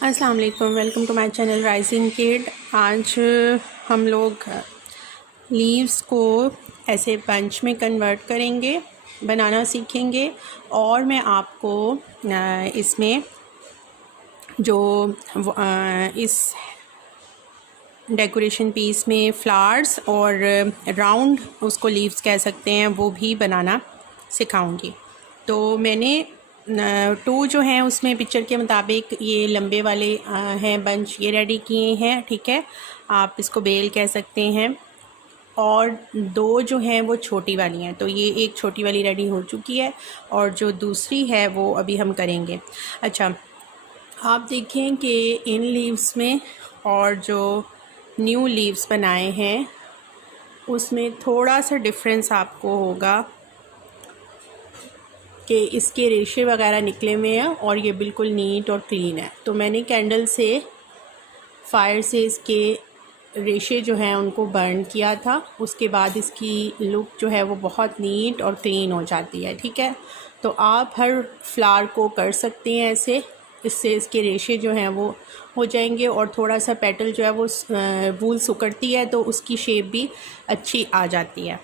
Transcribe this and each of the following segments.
अस्सलाम वालेकुम, welcome to my channel rising kid. आज हम लोग लीव्स को ऐसे बंच में कन्वर्ट करेंगे, बनाना सीखेंगे। और मैं आपको इसमें जो इस डेकोरेशन पीस में फ्लावर्स और राउंड उसको लीव्स कह सकते हैं वो भी बनाना सिखाऊंगी। तो मैंने टू जो हैं उसमें पिक्चर के मुताबिक ये लंबे वाले हैं बंच, ये रेडी किए हैं। ठीक है, आप इसको बेल कह सकते हैं। और दो जो हैं वो छोटी वाली हैं, तो ये एक छोटी वाली रेडी हो चुकी है और जो दूसरी है वो अभी हम करेंगे। अच्छा, आप देखें कि इन लीव्स में और जो न्यू लीव्स बनाए हैं उसमें थोड़ा सा डिफरेंस आपको होगा कि इसके रेशे वगैरह निकले हुए हैं और ये बिल्कुल नीट और क्लीन है। तो मैंने कैंडल से फायर से इसके रेशे जो हैं उनको बर्न किया था, उसके बाद इसकी लुक जो है वो बहुत नीट और क्लीन हो जाती है। ठीक है, तो आप हर फ्लावर को कर सकते हैं ऐसे, इससे इसके रेशे जो हैं वो हो जाएंगे और थोड़ा सा पेटल जो है वो वूल सुकड़ती है तो उसकी शेप भी अच्छी आ जाती है।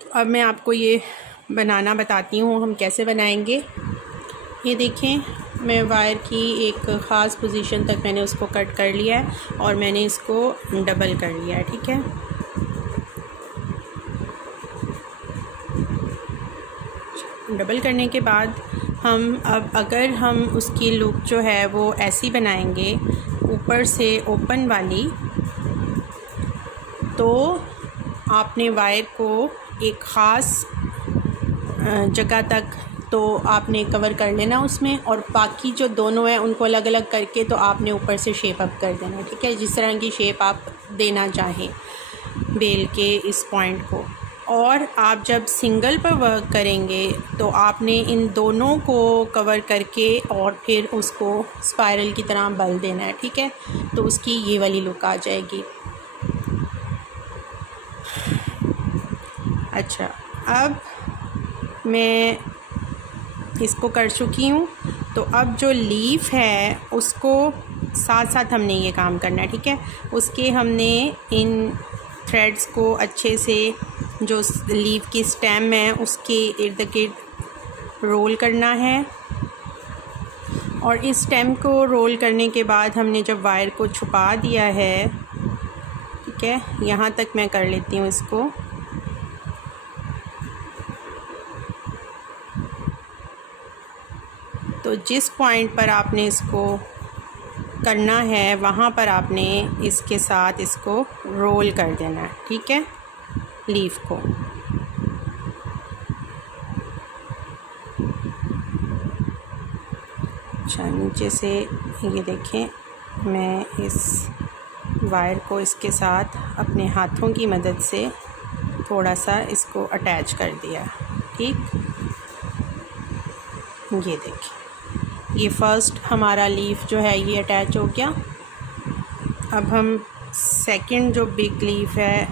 तो अब मैं आपको ये बनाना बताती हूँ हम कैसे बनाएंगे। ये देखें, मैं वायर की एक ख़ास पोजीशन तक मैंने उसको कट कर लिया है और मैंने इसको डबल कर लिया है। ठीक है, डबल करने के बाद हम अब अगर हम उसकी लुक जो है वो ऐसी बनाएंगे ऊपर से ओपन वाली, तो आपने वायर को एक ख़ास जगह तक तो आपने कवर कर लेना उसमें, और बाकी जो दोनों हैं उनको अलग अलग करके तो आपने ऊपर से शेप अप कर देना। ठीक है, जिस तरह की शेप आप देना चाहें बेल के इस पॉइंट को। और आप जब सिंगल पर वर्क करेंगे तो आपने इन दोनों को कवर करके और फिर उसको स्पाइरल की तरह बल देना है। ठीक है, तो उसकी ये वाली लुक आ जाएगी। अच्छा, अब मैं इसको कर चुकी हूँ, तो अब जो लीफ है उसको साथ साथ हमने ये काम करना है। ठीक है, उसके हमने इन थ्रेड्स को अच्छे से जो लीफ की स्टेम है उसके इर्द गिर्द रोल करना है। और इस स्टेम को रोल करने के बाद हमने जब वायर को छुपा दिया है, ठीक है, यहाँ तक मैं कर लेती हूँ इसको। तो जिस पॉइंट पर आपने इसको करना है वहाँ पर आपने इसके साथ इसको रोल कर देना है। ठीक है, लीफ को। अच्छा, नीचे से ये देखें, मैं इस वायर को इसके साथ अपने हाथों की मदद से थोड़ा सा इसको अटैच कर दिया। ठीक, ये देखिए, ये फर्स्ट हमारा लीफ जो है ये अटैच हो गया। अब हम सेकंड जो बिग लीफ है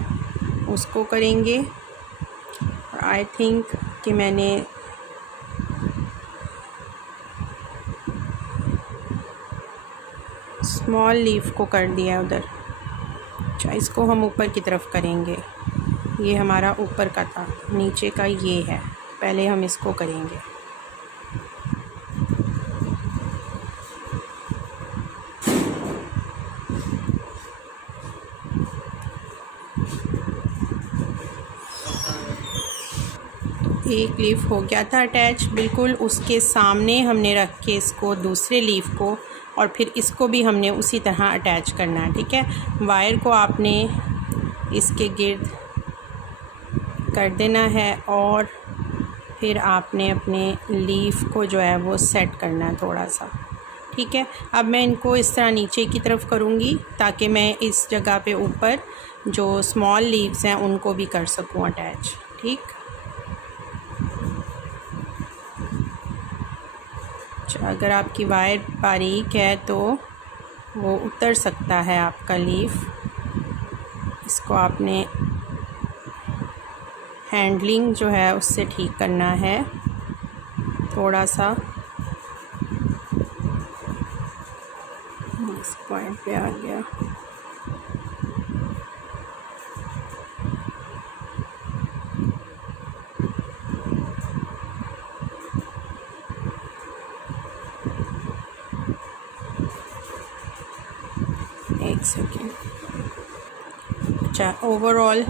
उसको करेंगे। आई थिंक कि मैंने स्मॉल लीफ को कर दिया उधर। अच्छा, इसको हम ऊपर की तरफ करेंगे। ये हमारा ऊपर का था, नीचे का ये है, पहले हम इसको करेंगे। एक लीफ हो गया था अटैच, बिल्कुल उसके सामने हमने रख के इसको दूसरे लीफ को, और फिर इसको भी हमने उसी तरह अटैच करना है। ठीक है, वायर को आपने इसके गिर्द कर देना है और फिर आपने अपने लीफ को जो है वो सेट करना है थोड़ा सा। ठीक है, अब मैं इनको इस तरह नीचे की तरफ करूँगी ताकि मैं इस जगह पे ऊपर जो स्मॉल लीव्स हैं उनको भी कर सकूँ अटैच। ठीक, अगर आपकी वायर बारीक है तो वो उतर सकता है आपका लीफ। इसको आपने हैंडलिंग जो है उससे ठीक करना है थोड़ा सा। इस पॉइंट पे आ गया। एक सेकेंड। अच्छा, ओवरऑल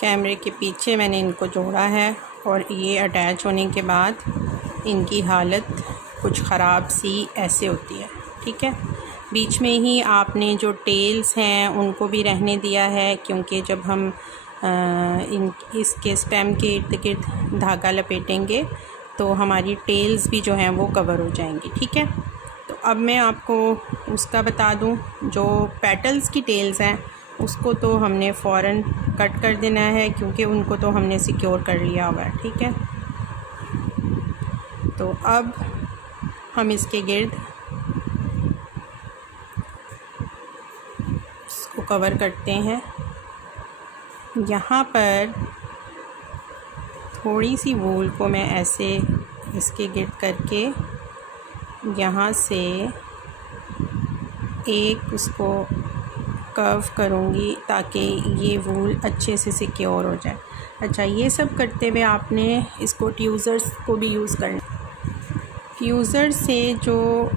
कैमरे के पीछे मैंने इनको जोड़ा है और ये अटैच होने के बाद इनकी हालत कुछ ख़राब सी ऐसे होती है। ठीक है, बीच में ही आपने जो टेल्स हैं उनको भी रहने दिया है, क्योंकि जब हम इसके स्टेम के इर्द गिर्द धागा लपेटेंगे तो हमारी टेल्स भी जो हैं वो कवर हो जाएंगी। ठीक है, तो अब मैं आपको उसका बता दूं, जो पेटल्स की टेल्स हैं उसको तो हमने फ़ौरन कट कर देना है, क्योंकि उनको तो हमने सिक्योर कर लिया हुआ है। ठीक है, तो अब हम इसके गिर्द इसको कवर करते हैं। यहाँ पर थोड़ी सी वूल को मैं ऐसे इसके गिर्द करके यहाँ से एक उसको कर्व करूँगी ताकि ये वूल अच्छे से सिक्योर हो जाए। अच्छा, ये सब करते हुए आपने इसको ट्यूज़र्स को भी यूज़ करना। ट्यूज़र से जो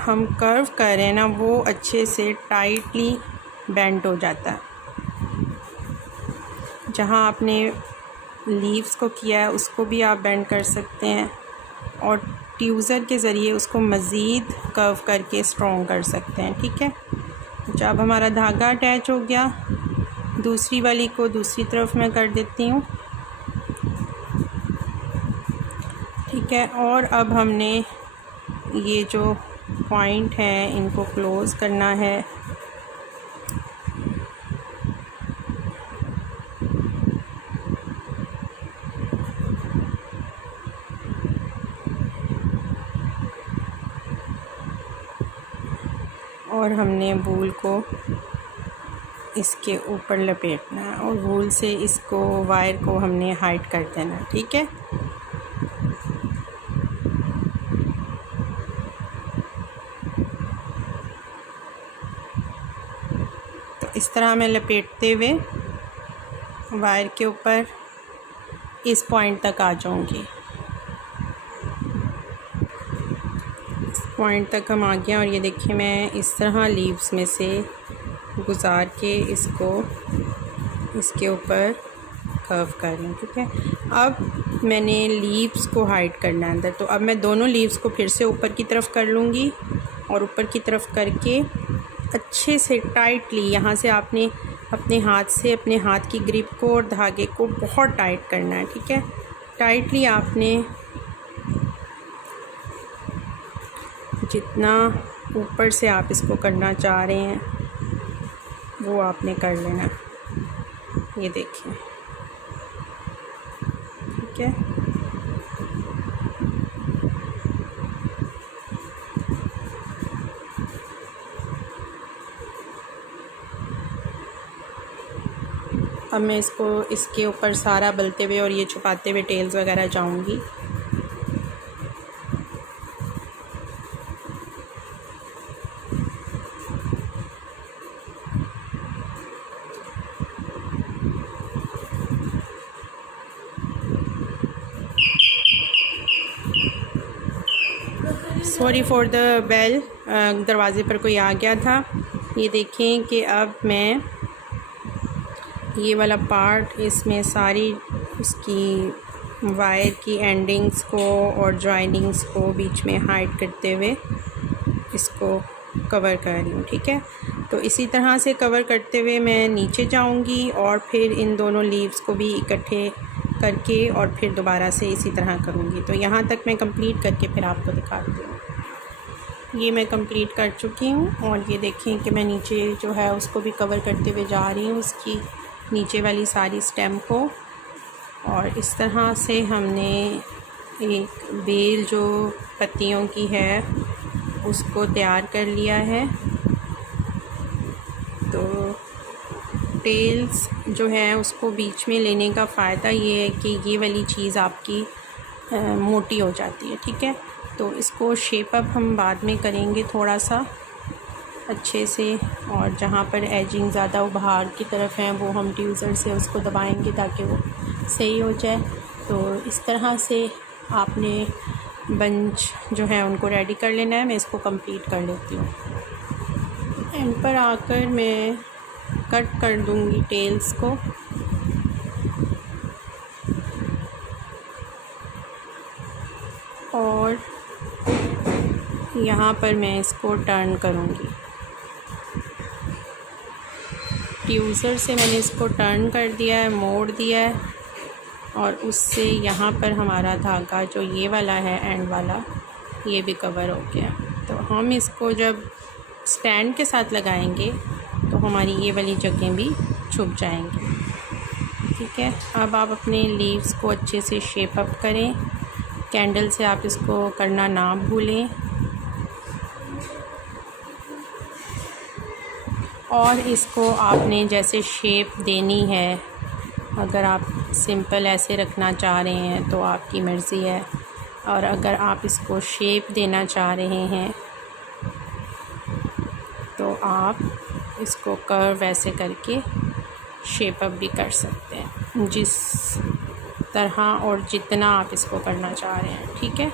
हम कर्व कर रहे हैं ना, वो अच्छे से टाइटली बेंड हो जाता है। जहाँ आपने लीव्स को किया है उसको भी आप बेंड कर सकते हैं और ट्यूज़र के ज़रिए उसको मज़ीद कर्व करके स्ट्रॉन्ग कर सकते हैं। ठीक है, जब हमारा धागा अटैच हो गया, दूसरी वाली को दूसरी तरफ मैं कर देती हूँ। ठीक है, और अब हमने ये जो पॉइंट है इनको क्लोज़ करना है। और हमने वूल को इसके ऊपर लपेटना है और वूल से इसको वायर को हमने हाइड कर देना। ठीक है, तो इस तरह मैं लपेटते हुए वायर के ऊपर इस पॉइंट तक आ जाऊंगी। पॉइंट तक हम आ गए और ये देखिए मैं इस तरह लीव्स में से गुजार के इसको इसके ऊपर कर्व कर रही हूँ। ठीक है, अब मैंने लीव्स को हाइड करना है अंदर, तो अब मैं दोनों लीव्स को फिर से ऊपर की तरफ कर लूँगी और ऊपर की तरफ करके अच्छे से टाइटली यहाँ से आपने अपने हाथ से अपने हाथ की ग्रिप को और धागे को बहुत टाइट करना है। ठीक है, टाइटली आपने जितना ऊपर से आप इसको करना चाह रहे हैं वो आपने कर लेना। ये देखिए, ठीक है, अब मैं इसको इसके ऊपर सारा बलते हुए और ये छुपाते हुए टेल्स वगैरह जाऊंगी। सॉरी फॉर द बेल, दरवाज़े पर कोई आ गया था। ये देखें कि अब मैं ये वाला पार्ट इसमें सारी उसकी वायर की एंडिंग्स को और जॉइनिंग्स को बीच में हाइड करते हुए इसको कवर कर रही हूँ। ठीक है, तो इसी तरह से कवर करते हुए मैं नीचे जाऊँगी और फिर इन दोनों लीव्स को भी इकट्ठे करके और फिर दोबारा से इसी तरह करूँगी। तो यहाँ तक मैं कंप्लीट करके फिर आपको दिखाती हूँ। ये मैं कंप्लीट कर चुकी हूँ और ये देखें कि मैं नीचे जो है उसको भी कवर करते हुए जा रही हूँ, उसकी नीचे वाली सारी स्टेम को। और इस तरह से हमने एक बेल जो पत्तियों की है उसको तैयार कर लिया है। तो टेल्स जो है उसको बीच में लेने का फ़ायदा ये है कि ये वाली चीज़ आपकी मोटी हो जाती है। ठीक है, तो इसको शेप अप हम बाद में करेंगे थोड़ा सा अच्छे से, और जहाँ पर एजिंग ज़्यादा बाहर की तरफ है वो हम ट्यूज़र से उसको दबाएंगे ताकि वो सही हो जाए। तो इस तरह से आपने बंच जो है उनको रेडी कर लेना है। मैं इसको कंप्लीट कर लेती हूँ। एंड पर आकर मैं कट कर दूँगी टेल्स को। और यहाँ पर मैं इसको टर्न करूँगी। ट्यूज़र से मैंने इसको टर्न कर दिया है, मोड़ दिया है, और उससे यहाँ पर हमारा धागा जो ये वाला है एंड वाला, ये भी कवर हो गया। तो हम इसको जब स्टैंड के साथ लगाएंगे तो हमारी ये वाली जगह भी छुप जाएंगी। ठीक है, अब आप अपने लीव्स को अच्छे से शेप अप करें। कैंडल से आप इसको करना ना भूलें। और इसको आपने जैसे शेप देनी है, अगर आप सिंपल ऐसे रखना चाह रहे हैं तो आपकी मर्ज़ी है, और अगर आप इसको शेप देना चाह रहे हैं तो आप इसको कर्व ऐसे करके शेप अप भी कर सकते हैं, जिस तरह और जितना आप इसको करना चाह रहे हैं। ठीक है,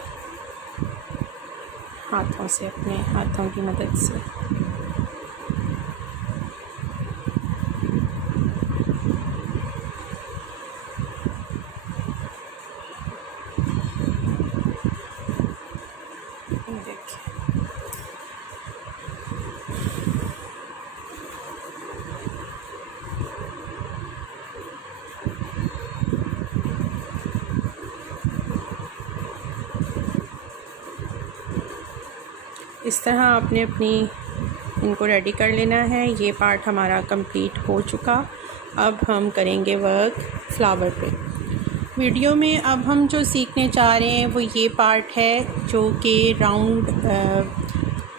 हाथों से, अपने हाथों की मदद से। इस तरह आपने अपनी इनको रेडी कर लेना है। ये पार्ट हमारा कंप्लीट हो चुका। अब हम करेंगे वर्क फ्लावर पे। वीडियो में अब हम जो सीखने चाह रहे हैं वो ये पार्ट है जो कि राउंड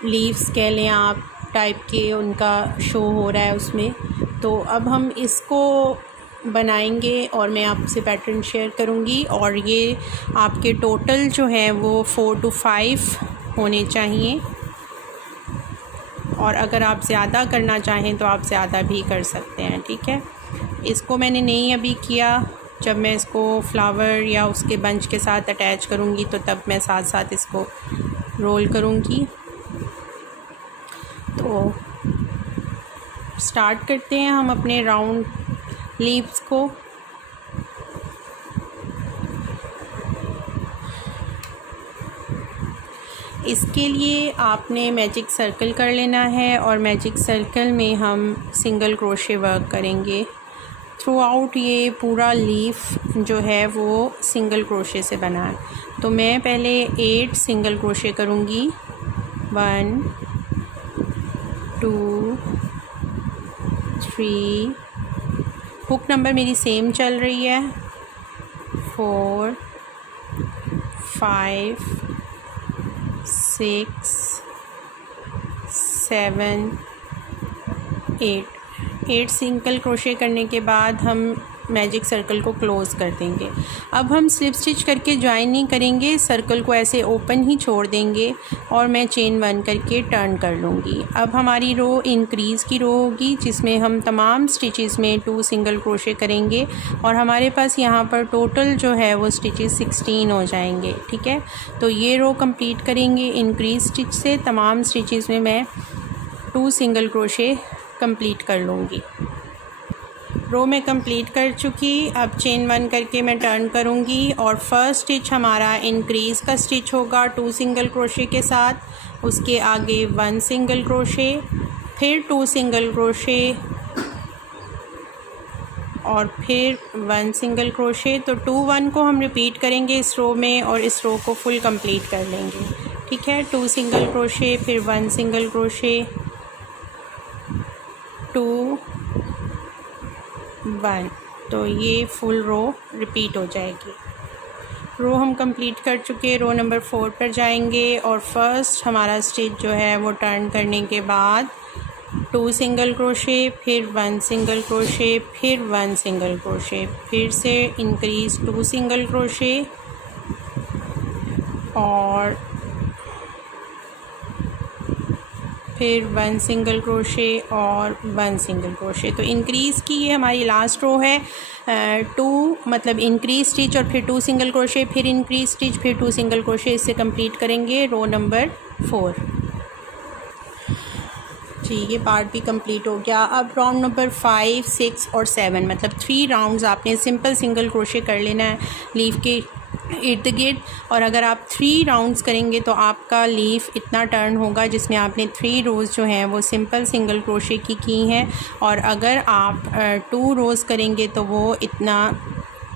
लीव्स कह लें आप टाइप के उनका शो हो रहा है उसमें। तो अब हम इसको बनाएंगे और मैं आपसे पैटर्न शेयर करूंगी, और ये आपके टोटल जो है वो 4 to 5 होने चाहिए, और अगर आप ज़्यादा करना चाहें तो आप ज़्यादा भी कर सकते हैं। ठीक है, इसको मैंने नहीं अभी किया। जब मैं इसको फ्लावर या उसके बंच के साथ अटैच करूँगी तो तब मैं साथ साथ इसको रोल करूँगी। तो स्टार्ट करते हैं हम अपने राउंड लीव्स को। इसके लिए आपने मैजिक सर्कल कर लेना है, और मैजिक सर्कल में हम सिंगल क्रोशे वर्क करेंगे थ्रू आउट। ये पूरा लीफ जो है वो सिंगल क्रोशे से बना है। तो मैं पहले 8 सिंगल क्रोशे करूँगी। 1 2 3, हुक नंबर मेरी सेम चल रही है, 4 5 6 7 8 सिंगल क्रोशे करने के बाद हम मैजिक सर्कल को क्लोज़ कर देंगे। अब हम स्लिप स्टिच करके ज्वाइन नहीं करेंगे, सर्कल को ऐसे ओपन ही छोड़ देंगे, और मैं चेन 1 करके टर्न कर लूँगी। अब हमारी रो इंक्रीज़ की रो होगी जिसमें हम तमाम स्टिचेस में 2 सिंगल क्रोशे करेंगे, और हमारे पास यहाँ पर टोटल जो है वो स्टिचेस 16 हो जाएंगे। ठीक है, तो ये रो कंप्लीट करेंगे इंक्रीज स्टिच से। तमाम स्टिचेस में मैं 2 सिंगल क्रोशे कंप्लीट कर लूँगी। रो में कंप्लीट कर चुकी। अब चेन 1 करके मैं टर्न करूँगी, और फर्स्ट स्टिच हमारा इंक्रीज़ का स्टिच होगा 2 सिंगल क्रोशे के साथ। उसके आगे 1 सिंगल क्रोशे, फिर 2 सिंगल क्रोशे, और फिर 1 सिंगल क्रोशे। तो 2 1 को हम रिपीट करेंगे इस रो में, और इस रो को फुल कंप्लीट कर लेंगे। ठीक है, 2 सिंगल क्रोशे, फिर 1 सिंगल क्रोशे, 2 1। तो ये फुल रो रिपीट हो जाएगी। रो हम कंप्लीट कर चुके। रो नंबर 4 पर जाएंगे, और फर्स्ट हमारा स्टिच जो है वो टर्न करने के बाद 2 सिंगल क्रोशे, फिर 1 सिंगल क्रोशे, फिर 1 सिंगल क्रोशे, फिर से इंक्रीज 2 सिंगल क्रोशे, और फिर 1 सिंगल क्रोशे और 1 सिंगल क्रोशे। तो इंक्रीज़ की ये हमारी लास्ट रो है। 2 मतलब इंक्रीज स्टिच और फिर 2 सिंगल क्रोशे, फिर इंक्रीज स्टिच, फिर 2 सिंगल क्रोशे, इससे कंप्लीट करेंगे रो नंबर 4। जी, ये पार्ट भी कंप्लीट हो गया। अब राउंड नंबर 5, 6 और 7 मतलब 3 राउंड्स आपने सिंपल सिंगल क्रोशे कर लेना है लीफ के इर्द गिर्द। और अगर आप 3 राउंड्स करेंगे तो आपका लीफ इतना टर्न होगा जिसमें आपने 3 रोज़ जो हैं वो सिंपल सिंगल क्रोशे की हैं। और अगर आप 2 रोज़ करेंगे तो वो इतना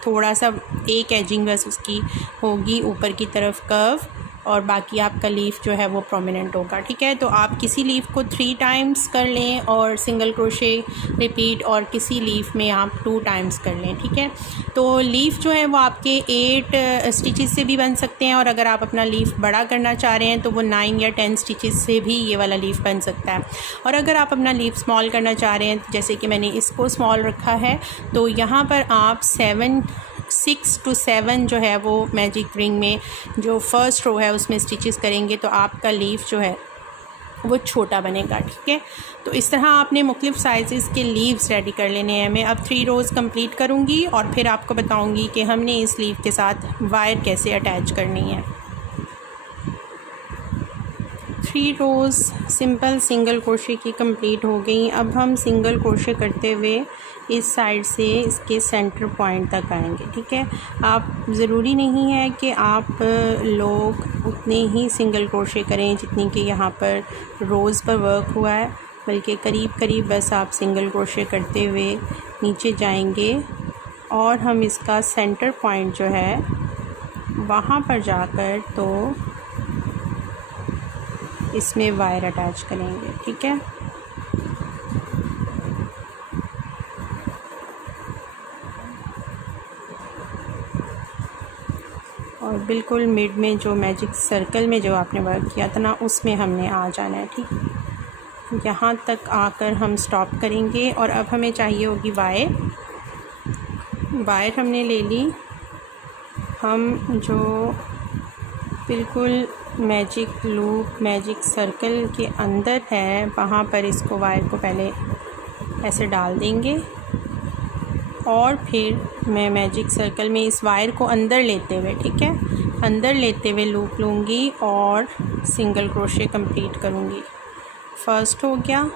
थोड़ा सा एक एजिंग बस उसकी होगी ऊपर की तरफ कर्व, और बाकी आपका लीफ जो है वो प्रोमिनेंट होगा। ठीक है, तो आप किसी लीफ को 3 टाइम्स कर लें और सिंगल क्रोशे रिपीट, और किसी लीफ में आप 2 टाइम्स कर लें। ठीक है, तो लीफ जो है वो आपके 8 स्टिचेस से भी बन सकते हैं, और अगर आप अपना लीफ बड़ा करना चाह रहे हैं तो वो 9 या 10 स्टिचेस से भी ये वाला लीफ बन सकता है। और अगर आप अपना लीफ स्मॉल करना चाह रहे हैं, जैसे कि मैंने इसको स्मॉल रखा है, तो यहाँ पर आप 6 to 7 जो है वो मैजिक रिंग में जो फर्स्ट रो है उसमें स्टिचेस करेंगे तो आपका लीफ जो है वो छोटा बनेगा। ठीक है, तो इस तरह आपने मुख्तलिफ साइज़ के लीव्स रेडी कर लेने हैं। मैं अब 3 रोज़ कंप्लीट करूँगी और फिर आपको बताऊँगी कि हमने इस लीफ के साथ वायर कैसे अटैच करनी है। 3 रोज़ सिंपल सिंगल क्रोशे की कंप्लीट हो गई। अब हम सिंगल क्रोशे करते हुए इस साइड से इसके सेंटर पॉइंट तक आएंगे। ठीक है, आप ज़रूरी नहीं है कि आप लोग उतने ही सिंगल क्रोशे करें जितनी कि यहाँ पर रोज़ पर वर्क हुआ है, बल्कि करीब करीब बस आप सिंगल क्रोशे करते हुए नीचे जाएंगे और हम इसका सेंटर पॉइंट जो है वहाँ पर जाकर तो इसमें वायर अटैच करेंगे। ठीक है, और बिल्कुल मिड में जो मैजिक सर्कल में जो आपने वर्क किया था ना, उसमें हमने आ जाना है। ठीक, यहाँ तक आकर हम स्टॉप करेंगे और अब हमें चाहिए होगी वायर। वायर हमने ले ली। हम जो बिल्कुल मैजिक लूप मैजिक सर्कल के अंदर है वहाँ पर इसको वायर को पहले ऐसे डाल देंगे, और फिर मैं मैजिक सर्कल में इस वायर को अंदर लेते हुए, ठीक है, अंदर लेते हुए लूप लूँगी और सिंगल क्रोशे कंप्लीट करूँगी। फर्स्ट हो गया।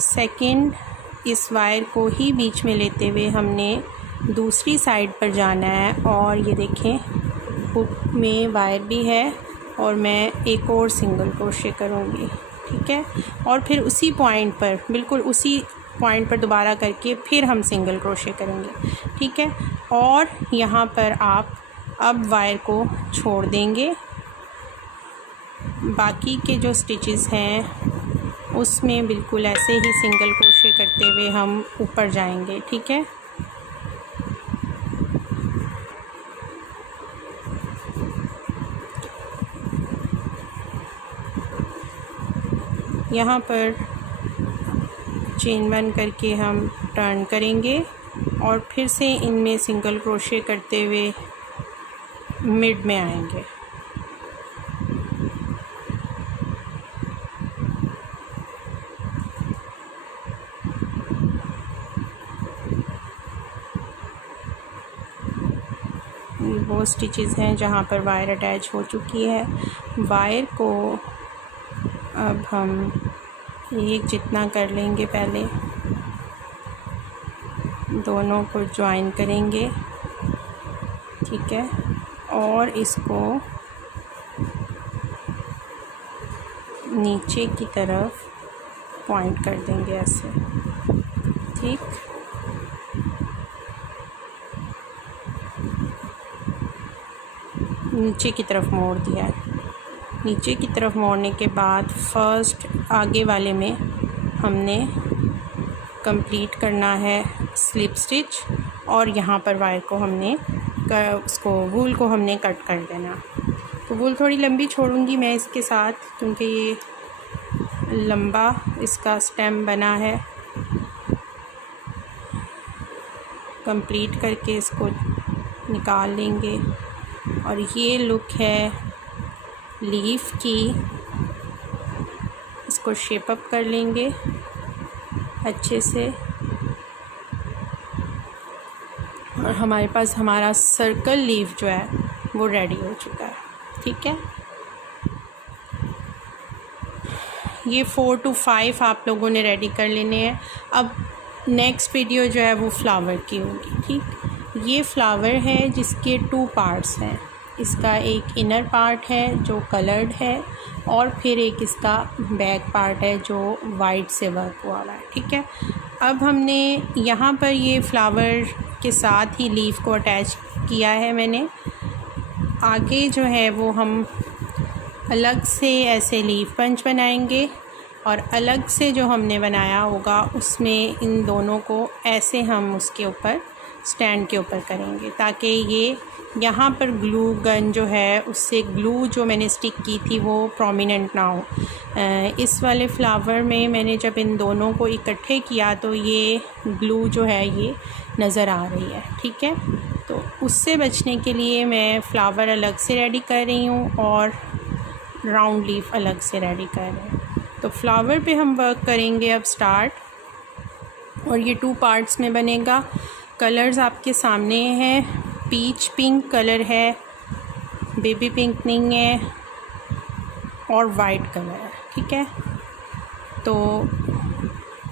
सेकंड, इस वायर को ही बीच में लेते हुए हमने दूसरी साइड पर जाना है, और ये देखें हुक में वायर भी है और मैं एक और सिंगल क्रोशे करूँगी। ठीक है, और फिर उसी पॉइंट पर, बिल्कुल उसी पॉइंट पर दोबारा करके फिर हम सिंगल क्रोशे करेंगे। ठीक है, और यहाँ पर आप अब वायर को छोड़ देंगे। बाकी के जो स्टिचेस हैं उसमें बिल्कुल ऐसे ही सिंगल क्रोशे करते हुए हम ऊपर जाएंगे। ठीक है, यहाँ पर चेन 1 करके हम टर्न करेंगे और फिर से इनमें सिंगल क्रोशे करते हुए मिड में आएंगे। वो स्टिचेस हैं जहाँ पर वायर अटैच हो चुकी है। वायर को अब हम एक जितना कर लेंगे, पहले दोनों को ज्वाइन करेंगे। ठीक है, और इसको नीचे की तरफ पॉइंट कर देंगे ऐसे। ठीक, नीचे की तरफ मोड़ दिया है। नीचे की तरफ मोड़ने के बाद फर्स्ट आगे वाले में हमने कंप्लीट करना है स्लिप स्टिच, और यहाँ पर वायर को हमने उसको वूल को हमने कट कर देना। तो वूल थोड़ी लंबी छोड़ूंगी मैं इसके साथ, क्योंकि ये लंबा इसका स्टेम बना है। कंप्लीट करके इसको निकाल लेंगे, और ये लुक है लीफ की इसको शेप अप कर लेंगे अच्छे से। और हमारे पास हमारा सर्कल लीफ जो है वो रेडी हो चुका है। ठीक है, ये 4 to 5 आप लोगों ने रेडी कर लेने हैं। अब नेक्स्ट वीडियो जो है वो फ्लावर की होगी। ठीक, ये फ्लावर है जिसके 2 पार्ट्स हैं। इसका एक इनर पार्ट है जो कलर्ड है और फिर एक इसका बैक पार्ट है जो वाइट से वर्क हुआ है। ठीक है, अब हमने यहाँ पर ये फ्लावर के साथ ही लीफ को अटैच किया है मैंने। आगे जो है वो हम अलग से ऐसे लीफ पंच बनाएंगे और अलग से जो हमने बनाया होगा उसमें इन दोनों को ऐसे हम उसके ऊपर स्टैंड के ऊपर करेंगे ताकि ये यहाँ पर ग्लू गन जो है उससे ग्लू जो मैंने स्टिक की थी वो प्रोमिनेंट ना हो। इस वाले फ्लावर में मैंने जब इन दोनों को इकट्ठे किया तो ये ग्लू जो है ये नज़र आ रही है। ठीक है, तो उससे बचने के लिए मैं फ्लावर अलग से रेडी कर रही हूँ और राउंड लीफ अलग से रेडी कर रहे हैं। तो फ्लावर पे हम वर्क करेंगे अब स्टार्ट, और ये 2 पार्ट्स में बनेगा। कलर्स आपके सामने हैं, पीच पिंक कलर है, बेबी पिंक नहीं है और वाइट कलर है। ठीक है, तो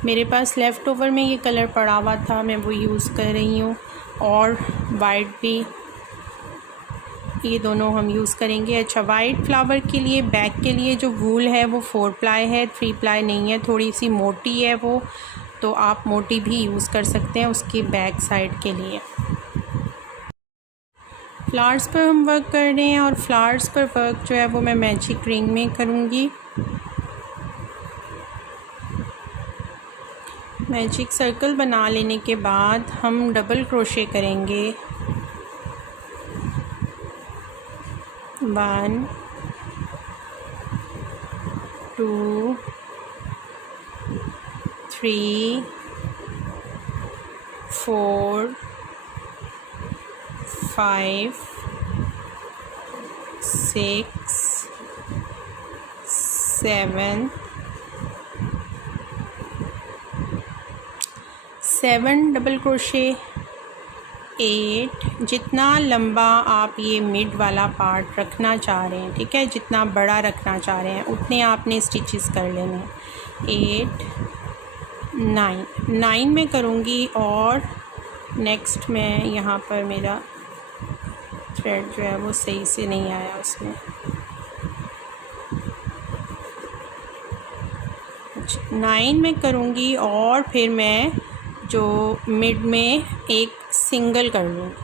मेरे पास लेफ़्ट ओवर में ये कलर पड़ा हुआ था, मैं वो यूज़ कर रही हूँ, और वाइट भी, ये दोनों हम यूज़ करेंगे। अच्छा, वाइट फ्लावर के लिए बैक के लिए जो वूल है वो 4 प्लाई है, 3 प्लाई नहीं है, थोड़ी सी मोटी है वो, तो आप मोटी भी यूज़ कर सकते हैं उसकी बैक साइड के लिए। फ्लावर्स पर हम वर्क कर रहे हैं और फ्लावर्स पर वर्क जो है वो मैं मैजिक रिंग में करूँगी। मैजिक सर्कल बना लेने के बाद हम डबल क्रोशे करेंगे। 1 2 3 4 5 6 7 डबल क्रोशे, 8। जितना लंबा आप ये मिड वाला पार्ट रखना चाह रहे हैं, ठीक है, जितना बड़ा रखना चाह रहे हैं उतने आपने स्टिचेस कर लेने हैं। 8 9 में करूँगी, और नेक्स्ट मैं यहाँ पर मेरा थ्रेड जो है वो सही से नहीं आया उसमें। 9 में करूँगी और फिर मैं जो मिड में एक सिंगल कर लूँगी,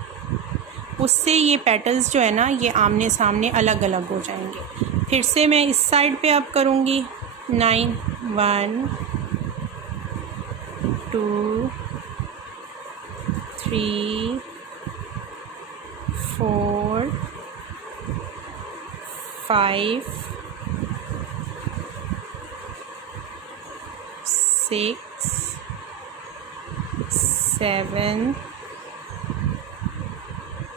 उससे ये पेटल्स जो है ना ये आमने सामने अलग अलग हो जाएंगे। फिर से मैं इस साइड पे अब करूँगी 9 1 2 3 4 5 6 7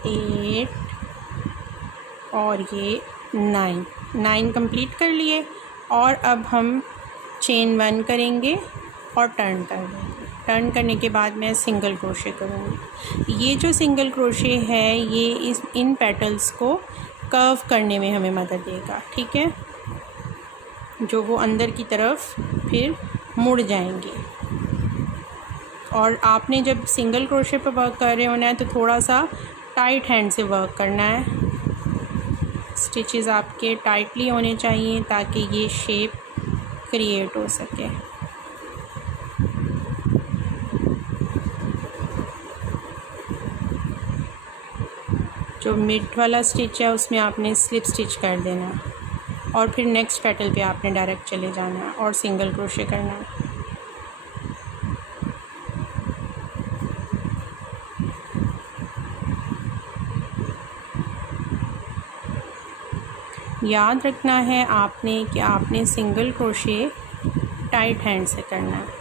8 और ये 9 कंप्लीट कर लिए। और अब हम चेन 1 करेंगे और टर्न कर देंगे। टर्न करने के बाद मैं सिंगल क्रोशे करूँगी। ये जो सिंगल क्रोशे है ये इन पेटल्स को कर्व करने में हमें मदद देगा। ठीक है, जो वो अंदर की तरफ फिर मुड़ जाएंगे। और आपने जब सिंगल क्रोशे पर वर्क कर रहे होना है तो थोड़ा सा टाइट हैंड से वर्क करना है। स्टिचेस आपके टाइटली होने चाहिए ताकि ये शेप क्रिएट हो सके। जो मिड वाला स्टिच है उसमें आपने स्लिप स्टिच कर देना है और फिर नेक्स्ट पेटल पे आपने डायरेक्ट चले जाना है और सिंगल क्रोशे करना है। याद रखना है आपने कि आपने सिंगल क्रोशे टाइट हैंड से करना है।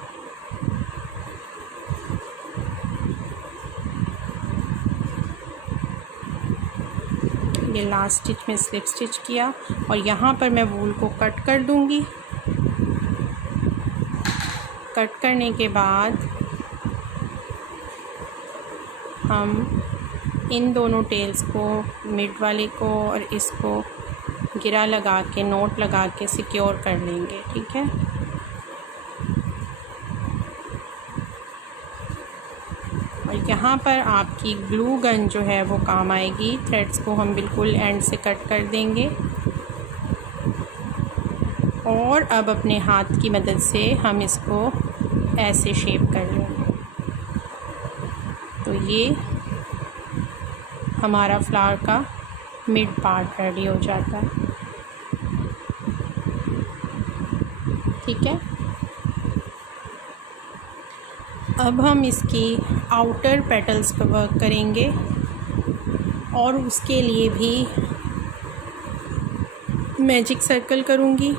ये लास्ट स्टिच में स्लिप स्टिच किया और यहाँ पर मैं वूल को कट कर दूँगी कट करने के बाद हम इन दोनों टेल्स को, मिड वाले को और इसको गिरा लगा के, नोट लगा के सिक्योर कर लेंगे। ठीक है, और यहाँ पर आपकी ग्लू गन जो है वो काम आएगी। थ्रेड्स को हम बिल्कुल एंड से कट कर देंगे और अब अपने हाथ की मदद से हम इसको ऐसे शेप कर लेंगे। तो ये हमारा फ्लावर का मिड पार्ट रेडी हो जाता है। ठीक है, अब हम इसकी आउटर पेटल्स पर वर्क करेंगे और उसके लिए भी मैजिक सर्कल करूँगी।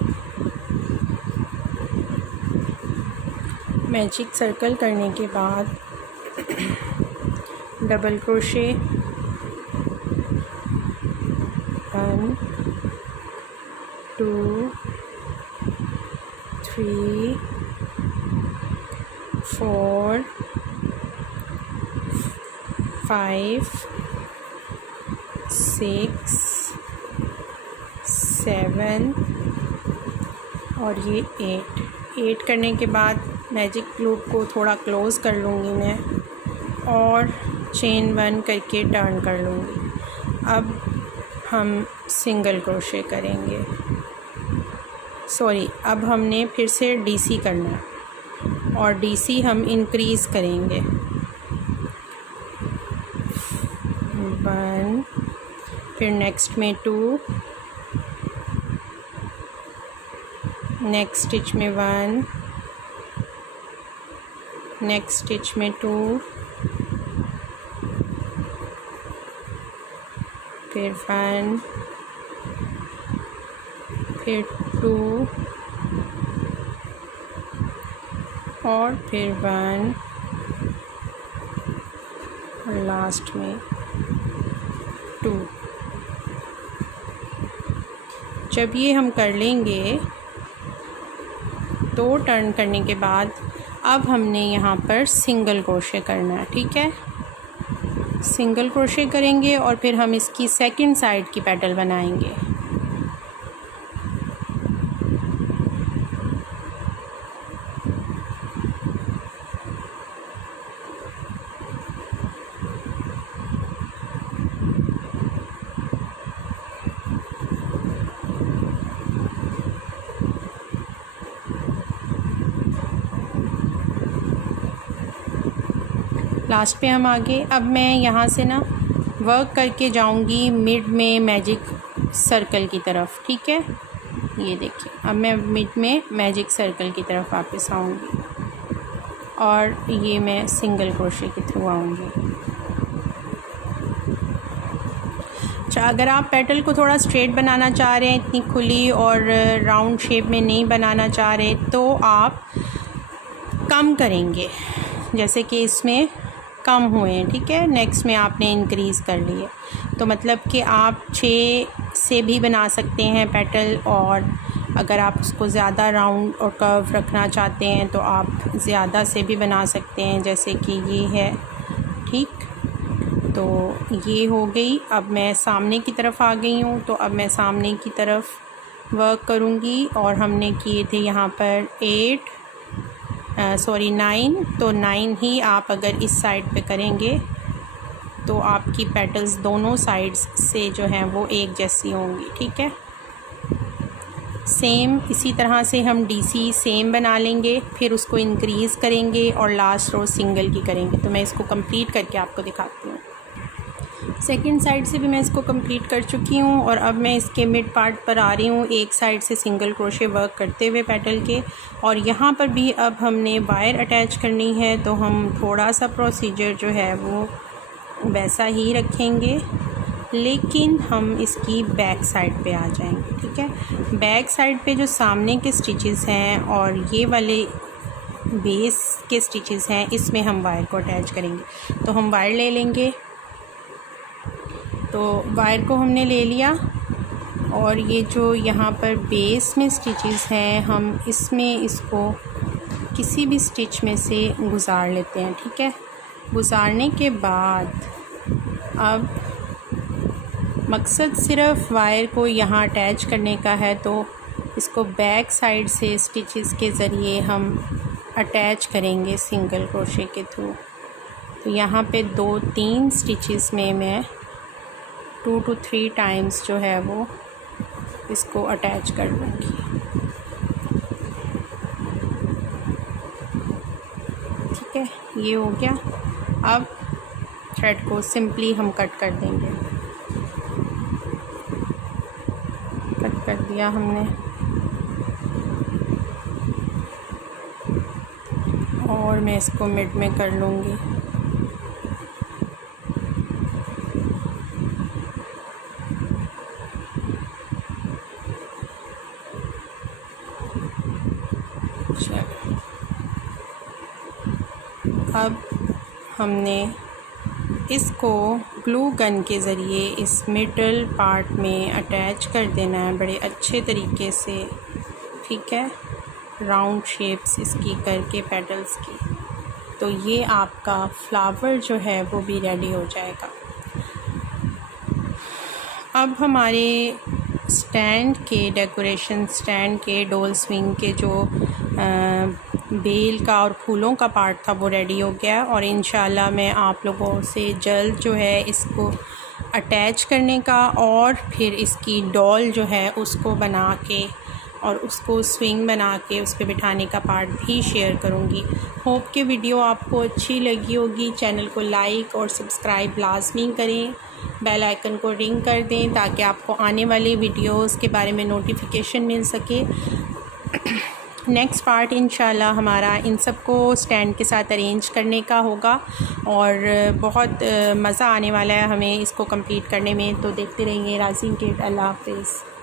मैजिक सर्कल करने के बाद डबल क्रोशे, 1 2 3 4 5 6 7 और ये 8 करने के बाद मैजिक लूप को थोड़ा क्लोज़ कर लूँगी मैं और चेन 1 करके टर्न कर लूँगी। अब हम सिंगल क्रोशे करेंगे, अब हमने फिर से डीसी करना है और डीसी हम इंक्रीज़ करेंगे। 1, फिर नेक्स्ट में 2, नेक्स्ट स्टिच में 1, नेक्स्ट स्टिच में 2, फिर 1, फिर 2 और फिर 1 और लास्ट में 2। जब ये हम कर लेंगे 2 टर्न करने के बाद अब हमने यहाँ पर सिंगल क्रोशे करना है। ठीक है, सिंगल क्रोशे करेंगे और फिर हम इसकी सेकंड साइड की पेटल बनाएंगे। लास्ट पे हम आगे, अब मैं यहाँ से ना वर्क करके जाऊँगी मिड में मैजिक सर्कल की तरफ। ठीक है, ये देखिए अब मैं मिड में मैजिक सर्कल की तरफ वापस आऊँगी और ये मैं सिंगल क्रोशे के थ्रू आऊँगी। अच्छा, अगर आप पेटल को थोड़ा स्ट्रेट बनाना चाह रहे हैं, इतनी खुली और राउंड शेप में नहीं बनाना चाह रहे, तो आप कम करेंगे, जैसे कि इसमें कम हुए हैं। ठीक है, नेक्स्ट में आपने इंक्रीज़ कर लिए, तो मतलब कि आप 6 से भी बना सकते हैं पेटल, और अगर आप उसको ज़्यादा राउंड और कर्व रखना चाहते हैं तो आप ज़्यादा से भी बना सकते हैं, जैसे कि ये है। ठीक, तो ये हो गई। अब मैं सामने की तरफ आ गई हूँ, तो अब मैं सामने की तरफ वर्क करूँगी और हमने किए थे यहाँ पर 9, तो 9 ही आप अगर इस साइड पे करेंगे तो आपकी पेटल्स दोनों साइड्स से जो हैं वो एक जैसी होंगी। ठीक है, सेम इसी तरह से हम डीसी सेम बना लेंगे, फिर उसको इंक्रीज़ करेंगे और लास्ट रो सिंगल की करेंगे। तो मैं इसको कंप्लीट करके आपको दिखाती हूँ। सेकंड साइड से भी मैं इसको कंप्लीट कर चुकी हूँ और अब मैं इसके मिड पार्ट पर आ रही हूँ, एक साइड से सिंगल क्रोशे वर्क करते हुए पेटल के, और यहाँ पर भी अब हमने वायर अटैच करनी है, तो हम थोड़ा सा प्रोसीजर जो है वो वैसा ही रखेंगे, लेकिन हम इसकी बैक साइड पे आ जाएंगे। ठीक है, बैक साइड पे जो सामने के स्टिचेस हैं और ये वाले बेस के स्टिचेस हैं, इसमें हम वायर को अटैच करेंगे। तो हम वायर ले लेंगे, तो वायर को हमने ले लिया और ये जो यहाँ पर बेस में स्टिचेस हैं, हम इसमें इसको किसी भी स्टिच में से गुज़ार लेते हैं, ठीक है। गुज़ारने के बाद अब मकसद सिर्फ़ वायर को यहाँ अटैच करने का है, तो इसको बैक साइड से स्टिचेस के ज़रिए हम अटैच करेंगे सिंगल क्रोशे के थ्रू। तो यहाँ पे 2-3 स्टिचेस में मैं 2 to 3 टाइम्स जो है वो इसको अटैच कर लूँगी। ठीक है, ये हो गया। अब थ्रेड को सिंपली हम कट कर देंगे। कट कर दिया हमने और मैं इसको मिड में कर लूँगी। अब हमने इसको ग्लू गन के ज़रिए इस मिडल पार्ट में अटैच कर देना है बड़े अच्छे तरीके से, ठीक है। राउंड शेप्स इसकी करके पेटल्स की, तो ये आपका फ्लावर जो है वो भी रेडी हो जाएगा। अब हमारे स्टैंड के डेकोरेशन, स्टैंड के डोल स्विंग के जो बेल का और फूलों का पार्ट था वो रेडी हो गया, और इंशाल्लाह मैं आप लोगों से जल्द जो है इसको अटैच करने का और फिर इसकी डॉल जो है उसको बना के और उसको स्विंग बना के उस पर बिठाने का पार्ट भी शेयर करूँगी। होप कि वीडियो आपको अच्छी लगी होगी। चैनल को लाइक और सब्सक्राइब लाजमी करें, बेल आइकन को रिंग कर दें ताकि आपको आने वाली वीडियोस के बारे में नोटिफिकेशन मिल सके। नेक्स्ट पार्ट इंशाल्लाह हमारा इन सब को स्टैंड के साथ अरेंज करने का होगा और बहुत मज़ा आने वाला है हमें इसको कंप्लीट करने में। तो देखते रहिए राज़ी किड। अल्लाह हाफ़िज़।